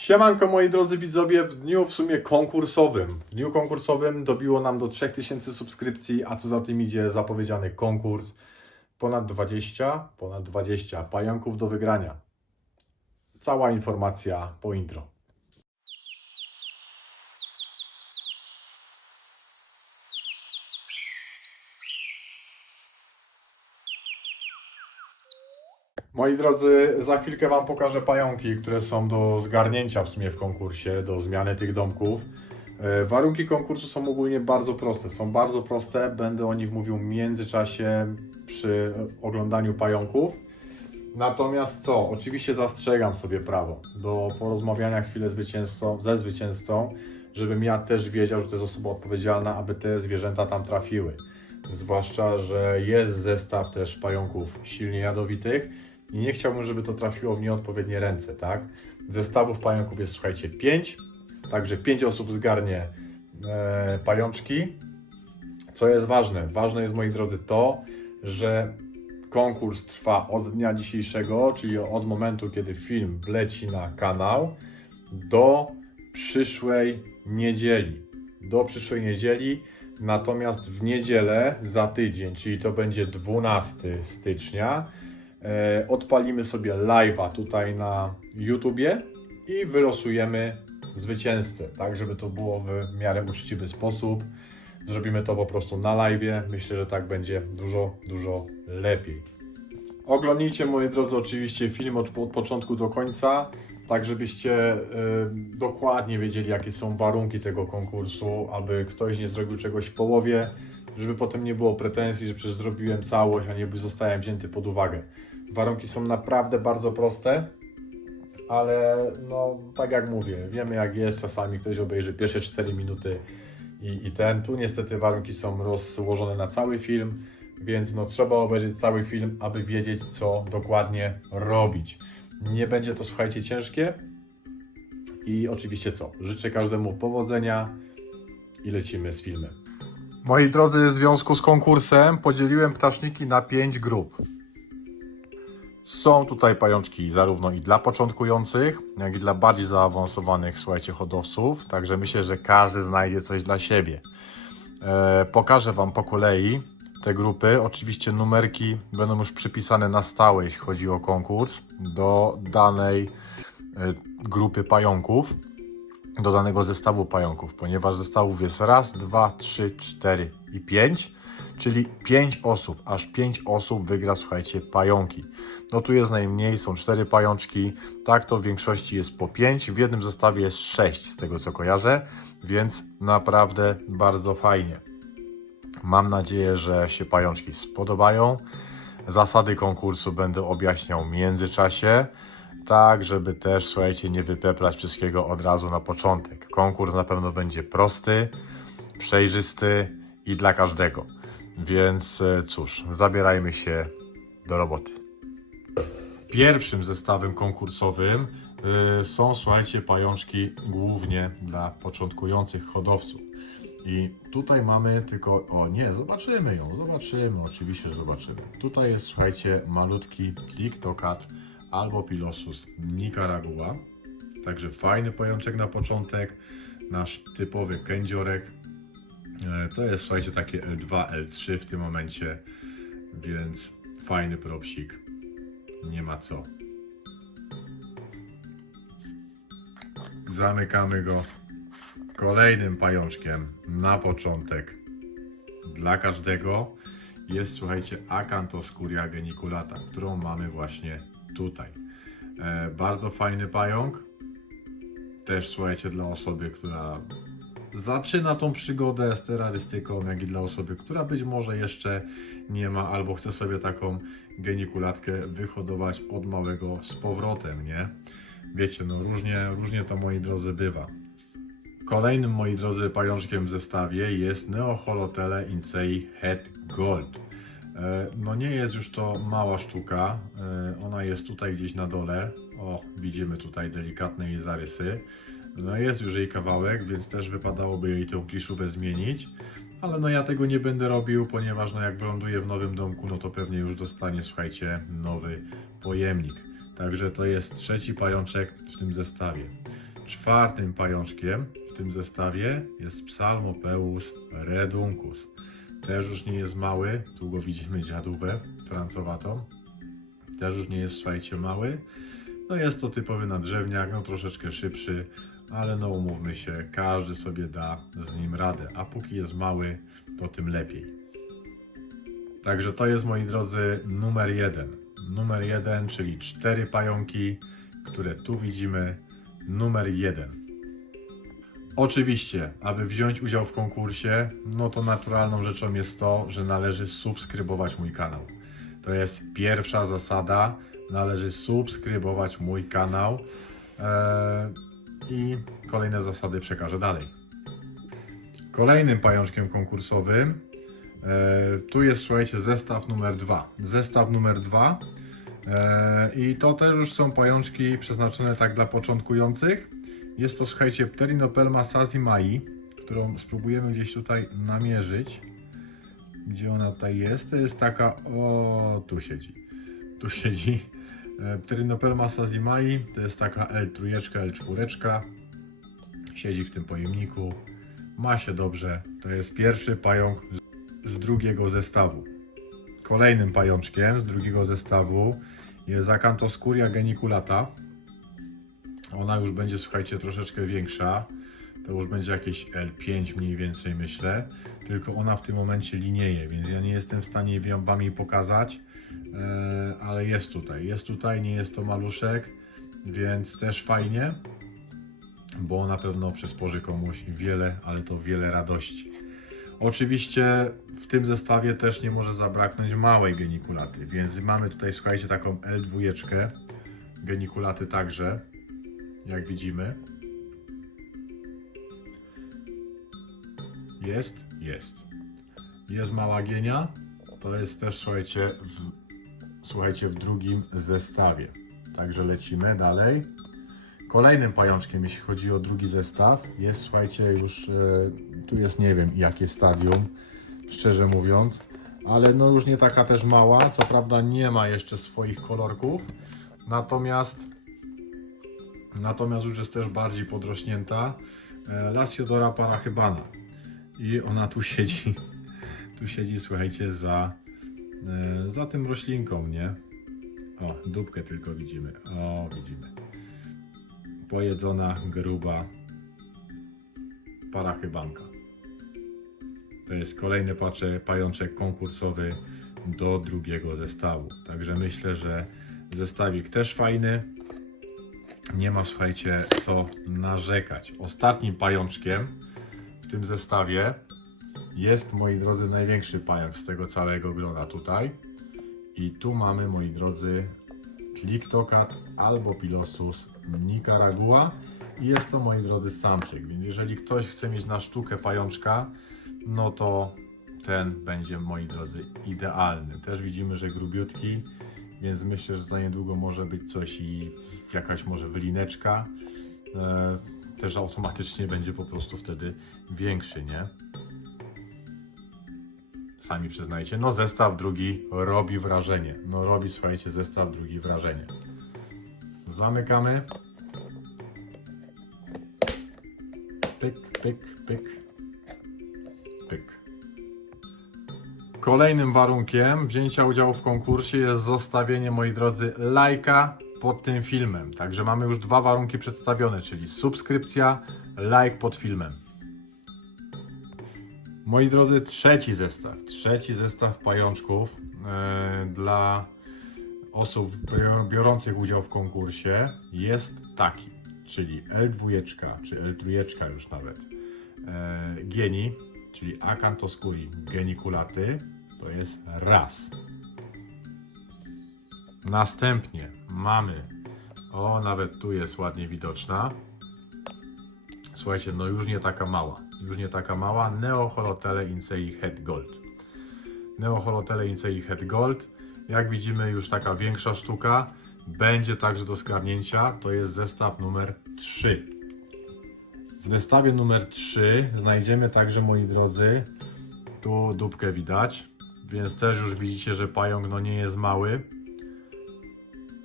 Siemanko moi drodzy widzowie, w dniu w sumie konkursowym. W dniu konkursowym dobiło nam do 3000 subskrypcji, a co za tym idzie zapowiedziany konkurs. Ponad 20, ponad 20 pająków do wygrania. Cała informacja po intro. Moi drodzy, za chwilkę Wam pokażę pająki, które są do zgarnięcia w sumie w konkursie, do zmiany tych domków. E, Warunki konkursu są ogólnie bardzo proste. Są bardzo proste, będę o nich mówił w międzyczasie przy oglądaniu pająków. Natomiast co? Oczywiście zastrzegam sobie prawo do porozmawiania chwilę zwycięzcą, ze zwycięzcą, żebym ja też wiedział, że to jest osoba odpowiedzialna, aby te zwierzęta tam trafiły. Zwłaszcza, że jest zestaw też pająków silnie jadowitych i nie chciałbym, żeby to trafiło w nieodpowiednie ręce, tak? Zestawów pająków jest, słuchajcie, 5, także 5 osób zgarnie e, pajączki. Co jest ważne? Ważne jest, moi drodzy, to, że konkurs trwa od dnia dzisiejszego, czyli od momentu, kiedy film wleci na kanał, do przyszłej niedzieli. Do przyszłej niedzieli, natomiast w niedzielę za tydzień, czyli to będzie 12 stycznia, odpalimy sobie live'a tutaj na YouTubie i wylosujemy zwycięzcę, tak, żeby to było w miarę uczciwy sposób. Zrobimy to po prostu na live'ie. Myślę, że tak będzie dużo, dużo lepiej. Oglądnijcie, moi drodzy, oczywiście film od, od początku do końca, tak żebyście y, dokładnie wiedzieli, jakie są warunki tego konkursu, aby ktoś nie zrobił czegoś w połowie, żeby potem nie było pretensji, że przecież zrobiłem całość, a nie zostałem wzięty pod uwagę. Warunki są naprawdę bardzo proste, ale no, tak jak mówię, wiemy jak jest, czasami ktoś obejrzy pierwsze 4 minuty i, i ten. Tu niestety warunki są rozłożone na cały film, więc no, trzeba obejrzeć cały film, aby wiedzieć, co dokładnie robić. Nie będzie to, słuchajcie, ciężkie. I oczywiście co? Życzę każdemu powodzenia i lecimy z filmem. Moi drodzy, w związku z konkursem podzieliłem ptaszniki na 5 grup. Są tutaj pajączki zarówno i dla początkujących, jak i dla bardziej zaawansowanych, słuchajcie, hodowców. Także myślę, że każdy znajdzie coś dla siebie. E, pokażę Wam po kolei te grupy. Oczywiście numerki będą już przypisane na stałe, jeśli chodzi o konkurs, do danej e, grupy pająków, do danego zestawu pająków, ponieważ zestawów jest raz, dwa, trzy, cztery i pięć, czyli pięć osób, aż pięć osób wygra, słuchajcie, pająki. No tu jest najmniej, są cztery pajączki, tak to w większości jest po pięć, w jednym zestawie jest sześć, z tego co kojarzę, więc naprawdę bardzo fajnie. Mam nadzieję, że się pajączki spodobają. Zasady konkursu będę objaśniał w międzyczasie, tak żeby też, słuchajcie, nie wypeplać wszystkiego od razu na początek. Konkurs na pewno będzie prosty, przejrzysty i dla każdego. Więc e, cóż, zabierajmy się do roboty. Pierwszym zestawem konkursowym y, są, słuchajcie, pajączki głównie dla początkujących hodowców. I tutaj mamy tylko, o nie, zobaczymy ją, zobaczymy, oczywiście, zobaczymy. Tutaj jest, słuchajcie, malutki Kliktokat albo Pilosus nicaragua. Także fajny pajączek na początek, nasz typowy kędziorek. E, To jest, słuchajcie, takie L2, L3 w tym momencie, więc fajny propsik, nie ma co. Zamykamy go Kolejnym pajączkiem na początek dla każdego jest, słuchajcie, Acanthoscuria geniculata, którą mamy właśnie tutaj. E, bardzo fajny pająk. Też, słuchajcie, dla osoby, która zaczyna tą przygodę z terrorystyką, jak i dla osoby, która być może jeszcze nie ma, albo chce sobie taką genikulatkę wyhodować od małego z powrotem, nie? Wiecie, no różnie, różnie to, moi drodzy, bywa. Kolejnym, moi drodzy, pajączkiem w zestawie jest Neoholotele Incei Head Gold. E, No nie jest już to mała sztuka, e, ona jest tutaj gdzieś na dole. O, widzimy tutaj delikatne jej zarysy. No jest już jej kawałek, więc też wypadałoby jej tą kiszówę zmienić. Ale no ja tego nie będę robił, ponieważ no jak wyląduje w nowym domku, no to pewnie już dostanie, słuchajcie, nowy pojemnik. Także to jest trzeci pajączek w tym zestawie. czwartym pajączkiem w tym zestawie jest Psalmopeus reduncus. Też już nie jest mały, tu go widzimy dziadówę francowatą. Też już nie jest, słuchajcie, mały. No jest to typowy nadrzewniak, no troszeczkę szybszy, ale no umówmy się, każdy sobie da z nim radę, a póki jest mały, to tym lepiej. Także to jest, moi drodzy, numer jeden. Numer jeden, czyli cztery pająki, które tu widzimy. Numer jeden. Oczywiście, aby wziąć udział w konkursie, no to naturalną rzeczą jest to, że należy subskrybować mój kanał. To jest pierwsza zasada. Należy subskrybować mój kanał eee, i kolejne zasady przekażę dalej. Kolejnym pajączkiem konkursowym e, tu jest, słuchajcie, zestaw numer dwa. Zestaw numer dwa e, i to też już są pajączki przeznaczone tak dla początkujących. Jest to, słuchajcie, Pterinopelma sazimai, którą spróbujemy gdzieś tutaj namierzyć. Gdzie ona tutaj jest? To jest taka, o, tu siedzi. Tu siedzi. E, Pterinopelma sazimai to jest taka L3, L4. Siedzi w tym pojemniku. Ma się dobrze. To jest pierwszy pająk z drugiego zestawu. Kolejnym pajączkiem z drugiego zestawu jest Acanthoscuria geniculata. Ona już będzie, słuchajcie, troszeczkę większa. To już będzie jakieś L5 mniej więcej, myślę. Tylko ona w tym momencie linieje, więc ja nie jestem w stanie wam jej pokazać. E, ale jest tutaj. Jest tutaj, nie jest to maluszek, więc też fajnie, bo na pewno przysporzy komuś wiele, ale to wiele radości. Oczywiście w tym zestawie też nie może zabraknąć małej genikulaty, więc mamy tutaj, słuchajcie, taką L2, genikulaty także, jak widzimy. Jest? Jest. Jest mała gienia, to jest też, słuchajcie, w, słuchajcie, w drugim zestawie. Także lecimy dalej. Kolejnym pajączkiem, jeśli chodzi o drugi zestaw, jest, słuchajcie, już e, tu jest nie wiem jakie stadium, szczerze mówiąc, ale no już nie taka też mała. Co prawda nie ma jeszcze swoich kolorków, natomiast natomiast już jest też bardziej podrośnięta. E, Lasiodora parachybana. I ona tu siedzi, tu siedzi, słuchajcie, za, e, za tym roślinką, nie? O, dupkę tylko widzimy. O, widzimy pojedzona, gruba parachybanka. To jest kolejny pacze, pajączek konkursowy do drugiego zestawu. Także myślę, że zestawik też fajny. Nie ma, słuchajcie, co narzekać. Ostatnim pajączkiem w tym zestawie jest, moi drodzy, największy pająk z tego całego grona tutaj. I tu mamy, moi drodzy, Tliktokat albo Pilosus Nicaragua i jest to, moi drodzy, samczyk, więc jeżeli ktoś chce mieć na sztukę pajączka, no to ten będzie, moi drodzy, idealny. Też widzimy, że grubiutki, więc myślę, że za niedługo może być coś i jakaś może wylineczka. E, też automatycznie będzie po prostu wtedy większy, nie? Sami przyznajcie. No zestaw drugi robi wrażenie. No robi, słuchajcie, zestaw drugi wrażenie. Zamykamy. Pyk, pyk, pyk. Pyk. Kolejnym warunkiem wzięcia udziału w konkursie jest zostawienie, moi drodzy, lajka pod tym filmem. Także mamy już dwa warunki przedstawione, czyli subskrypcja, like pod filmem. Moi drodzy, trzeci zestaw. Trzeci zestaw pajączków e, dla osób bio- biorących udział w konkursie jest taki, czyli L2 czy L3 już nawet. E, geni, czyli Acanthoscuri geniculaty, to jest raz. Następnie mamy, o nawet tu jest ładnie widoczna, Słuchajcie, no już nie taka mała. Już nie taka mała. Neoholotele Incei Head Gold. Neoholotele Incei Head Gold. Jak widzimy, już taka większa sztuka. Będzie także do zgarnięcia. To jest zestaw numer 3. W zestawie numer 3 znajdziemy także, moi drodzy, tu dupkę widać. Więc też już widzicie, że pająk no nie jest mały.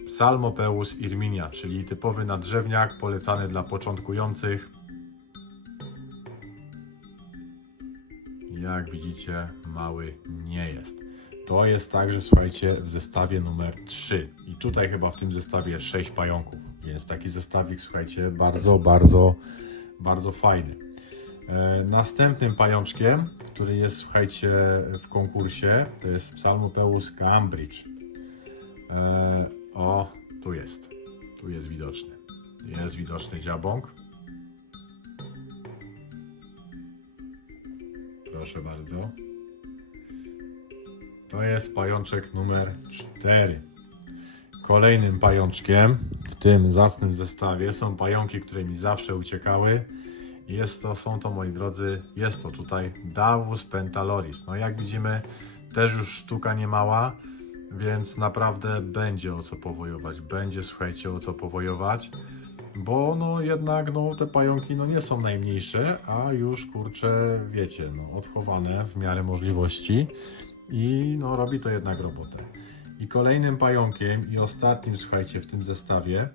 Psalmopeus irminia, czyli typowy nadrzewniak polecany dla początkujących. Jak widzicie, mały nie jest. To jest także, słuchajcie, w zestawie numer 3. I tutaj chyba w tym zestawie jest 6 pająków, więc taki zestawik, słuchajcie, bardzo, bardzo, bardzo fajny. E, Następnym pajączkiem, który jest, słuchajcie, w konkursie, to jest Psalmopeus cambridge. E, o, tu jest. Tu jest widoczny. Jest widoczny dziabąk. Proszę bardzo. To jest pajączek numer 4. Kolejnym pajączkiem w tym zacnym zestawie są pająki, które mi zawsze uciekały. Jest to, są to moi drodzy, jest to tutaj Davus pentaloris. No jak widzimy, też już sztuka niemała, więc naprawdę będzie o co powojować. Będzie, słuchajcie, o co powojować, bo no jednak no, te pająki no, nie są najmniejsze, a już kurczę, wiecie, no, odchowane w miarę możliwości i no, robi to jednak robotę. I kolejnym pająkiem i ostatnim, słuchajcie, w tym zestawie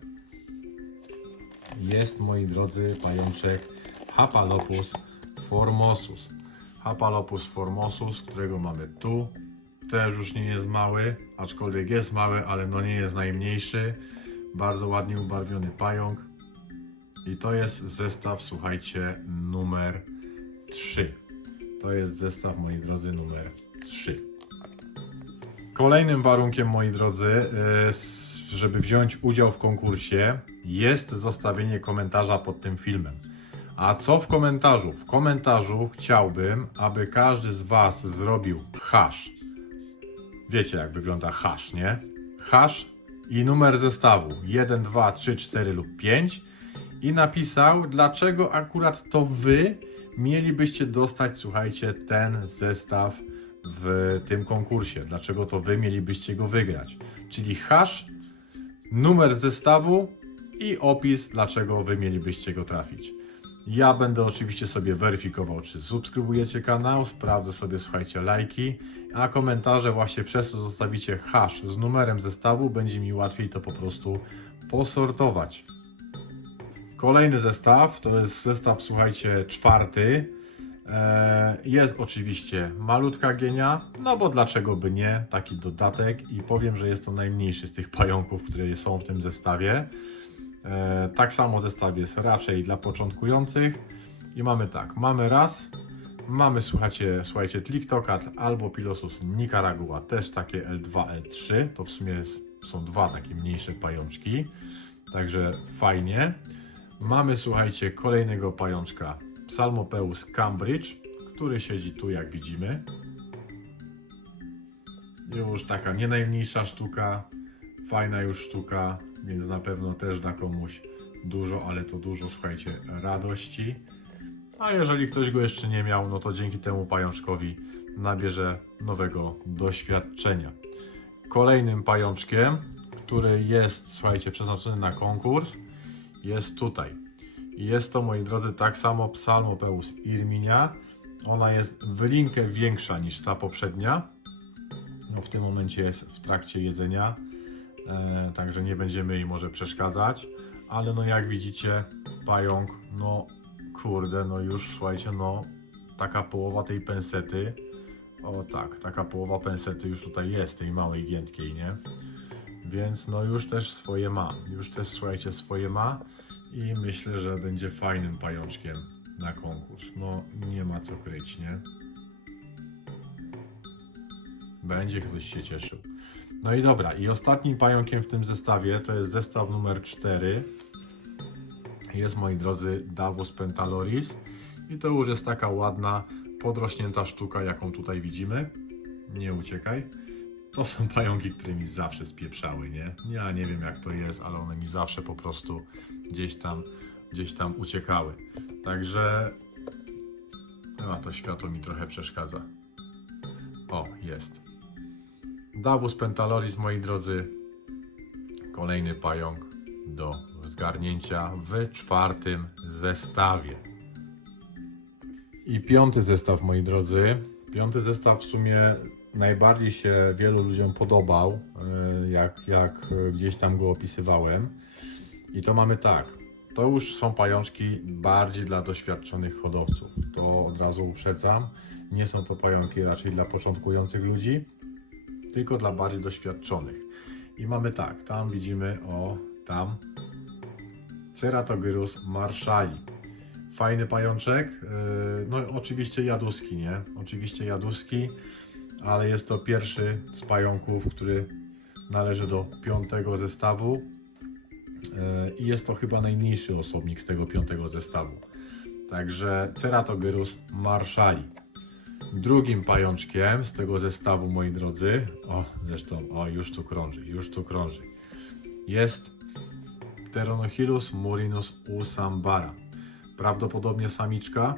jest, moi drodzy, pajączek Hapalopus formosus. Hapalopus formosus, którego mamy tu. Też już nie jest mały, aczkolwiek jest mały, ale no nie jest najmniejszy. Bardzo ładnie ubarwiony pająk. I to jest zestaw, słuchajcie, numer 3. To jest zestaw, moi drodzy, numer 3. Kolejnym warunkiem, moi drodzy, y, żeby wziąć udział w konkursie, jest zostawienie komentarza pod tym filmem. A co w komentarzu? W komentarzu chciałbym, aby każdy z Was zrobił hash. Wiecie, jak wygląda hash, nie? Hash i numer zestawu 1, 2, 3, 4 lub 5 i napisał, dlaczego akurat to Wy mielibyście dostać, słuchajcie, ten zestaw w tym konkursie. Dlaczego to Wy mielibyście go wygrać? Czyli hash, numer zestawu i opis, dlaczego Wy mielibyście go trafić. Ja będę oczywiście sobie weryfikował, czy subskrybujecie kanał, sprawdzę sobie, słuchajcie, lajki, a komentarze właśnie przez to zostawicie hash z numerem zestawu, będzie mi łatwiej to po prostu posortować. Kolejny zestaw to jest zestaw, słuchajcie, czwarty. E, Jest oczywiście malutka gienia, no bo dlaczego by nie, taki dodatek i powiem, że jest to najmniejszy z tych pająków, które są w tym zestawie. E, Tak samo zestaw jest raczej dla początkujących i mamy tak, mamy raz, mamy słuchajcie, słuchajcie Tliktokat albo Pilosus Nicaragua, też takie L2, L3, to w sumie są dwa takie mniejsze pajączki, także fajnie. Mamy słuchajcie kolejnego pajączka Psalmopeus cambridge, który siedzi tu jak widzimy. Już taka nie najmniejsza sztuka, fajna już sztuka, więc na pewno też da komuś dużo, ale to dużo, słuchajcie, radości. A jeżeli ktoś go jeszcze nie miał, no to dzięki temu pajączkowi nabierze nowego doświadczenia. Kolejnym pajączkiem, który jest, słuchajcie, przeznaczony na konkurs, jest tutaj. I Jest to, moi drodzy, tak samo Psalmopeus irminia. Ona jest wylinkę większa niż ta poprzednia. No, w tym momencie jest w trakcie jedzenia, e, także nie będziemy jej może przeszkadzać. Ale no jak widzicie, pająk, no kurde, no już słuchajcie, no taka połowa tej pensety. O tak, taka połowa pensety już tutaj jest, tej małej giętkiej, nie? Więc no już też swoje ma. Już też słuchajcie, swoje ma i myślę, że będzie fajnym pajączkiem na konkurs. No nie ma co kryć, nie? Będzie ktoś się cieszył. No i dobra, i ostatnim pająkiem w tym zestawie to jest zestaw numer 4. Jest, moi drodzy, Davos Pentaloris. I to już jest taka ładna, podrośnięta sztuka, jaką tutaj widzimy. Nie uciekaj. To są pająki, które mi zawsze spieprzały, nie? Ja nie wiem jak to jest, ale one mi zawsze po prostu gdzieś tam, gdzieś tam uciekały. Także a to światło mi trochę przeszkadza. O, jest. Davus Pentaloris, moi drodzy. Kolejny pająk do zgarnięcia w czwartym zestawie. I piąty zestaw, moi drodzy. Piąty zestaw w sumie najbardziej się wielu ludziom podobał, e, jak, jak e, gdzieś tam go opisywałem. I to mamy tak. To już są pajączki bardziej dla doświadczonych hodowców. To od razu uprzedzam. Nie są to pająki raczej dla początkujących ludzi, tylko dla bardziej doświadczonych. I mamy tak, tam widzimy, o, tam Ceratogyrus marszali. Fajny pajączek, yy, no oczywiście jaduski, nie? Oczywiście jaduski, ale jest to pierwszy z pająków, który należy do piątego zestawu yy, i jest to chyba najmniejszy osobnik z tego piątego zestawu. Także Ceratogyrus marszali. Drugim pajączkiem z tego zestawu, moi drodzy, o zresztą, o już tu krąży, już tu krąży, jest Pteronochilus murinus usambara. Prawdopodobnie samiczka.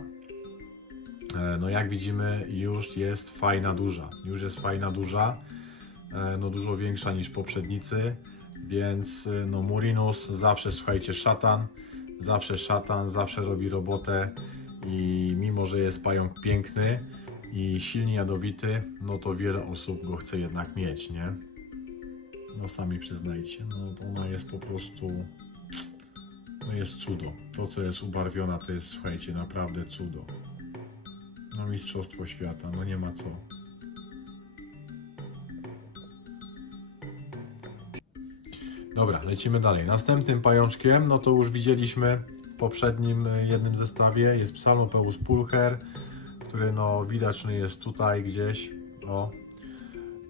E, No jak widzimy już jest fajna duża. Już jest fajna duża. E, No dużo większa niż poprzednicy. Więc e, no Murinus zawsze słuchajcie szatan. Zawsze szatan, zawsze robi robotę i mimo, że jest pająk piękny i silnie jadowity, no to wiele osób go chce jednak mieć, nie? No sami przyznajcie, no to ona jest po prostu no jest cudo. To, co jest ubarwiona, to jest, słuchajcie, naprawdę cudo. No mistrzostwo świata, no nie ma co. Dobra, lecimy dalej. Następnym pajączkiem, no to już widzieliśmy w poprzednim y, jednym zestawie, jest Psalmopeus pulcher, który no widoczny jest tutaj gdzieś, o.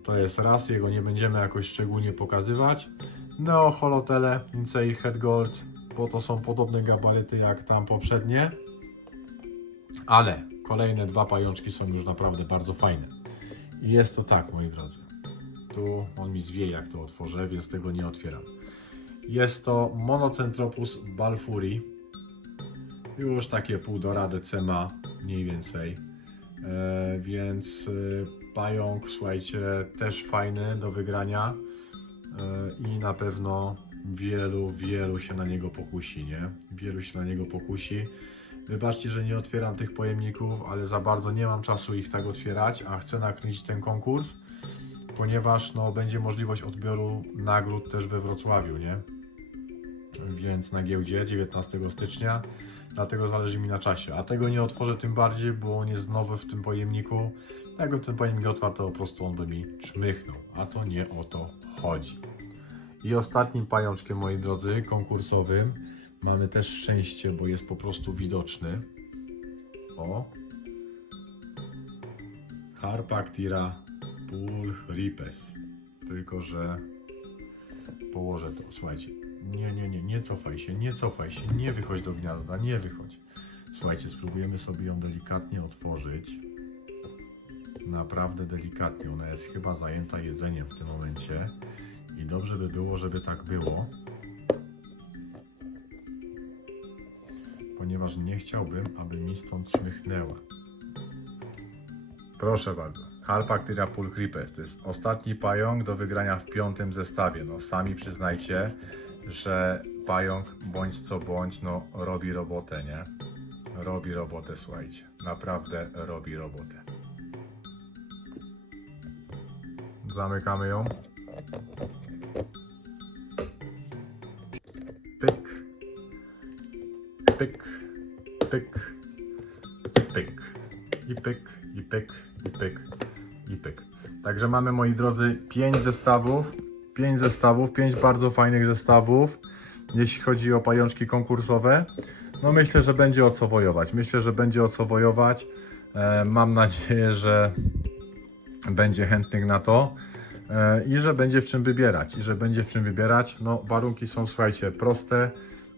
To jest raz, jego nie będziemy jakoś szczególnie pokazywać. Neoholotele, Incei Headgold, bo to są podobne gabaryty jak tam poprzednie. Ale kolejne dwa pajączki są już naprawdę bardzo fajne. I jest to tak, moi drodzy. Tu on mi zwie, jak to otworzę, więc tego nie otwieram. Jest to Monocentropus balfuri. Już takie półtora decema mniej więcej. E, więc e, pająk, słuchajcie, też fajny do wygrania e, i na pewno wielu, wielu się na niego pokusi, nie? Wielu się na niego pokusi. Wybaczcie, że nie otwieram tych pojemników, ale za bardzo nie mam czasu ich tak otwierać, a chcę nakręcić ten konkurs, ponieważ no, będzie możliwość odbioru nagród też we Wrocławiu, nie? Więc na giełdzie 19 stycznia, dlatego zależy mi na czasie. A tego nie otworzę tym bardziej, bo on jest nowy w tym pojemniku. Jakbym ten pojemnik otwarł, to po prostu on by mi czmychnął, a to nie o to chodzi. I ostatnim pajączkiem, moi drodzy, konkursowym, mamy też szczęście, bo jest po prostu widoczny. O! Harpactira pulchripes. Tylko, że położę to, słuchajcie. Nie, nie, nie, nie cofaj się, nie cofaj się, nie wychodź do gniazda, nie wychodź. Słuchajcie, spróbujemy sobie ją delikatnie otworzyć. Naprawdę delikatnie, ona jest chyba zajęta jedzeniem w tym momencie. I dobrze by było, żeby tak było. Ponieważ nie chciałbym, aby mi stąd czmychnęła. Proszę bardzo. Halpactyra pulchripes to jest ostatni pająk do wygrania w piątym zestawie. No sami przyznajcie, że pająk bądź co bądź, no robi robotę, nie? Robi robotę, słuchajcie. Naprawdę robi robotę. Zamykamy ją. Pyk. Pyk. Pyk. Pyk. I pyk, i pyk, i pyk, i pyk. Także mamy, moi drodzy, 5 zestawów. 5 zestawów, 5 bardzo fajnych zestawów, jeśli chodzi o pajączki konkursowe. No myślę, że będzie o co wojować. Myślę, że będzie o co wojować. E, mam nadzieję, że będzie chętnych na to e, i że będzie w czym wybierać. I że będzie w czym wybierać. No warunki są, słuchajcie, proste.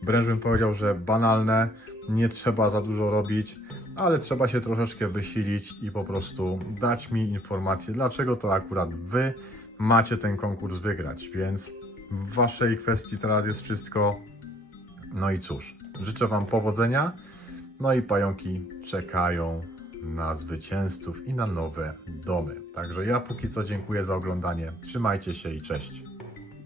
Wręcz bym powiedział, że banalne. Nie trzeba za dużo robić, ale trzeba się troszeczkę wysilić i po prostu dać mi informację, dlaczego to akurat Wy macie ten konkurs wygrać. Więc w Waszej kwestii teraz jest wszystko. No i cóż, życzę Wam powodzenia. No i pająki czekają na zwycięzców i na nowe domy. Także ja póki co dziękuję za oglądanie. Trzymajcie się i cześć.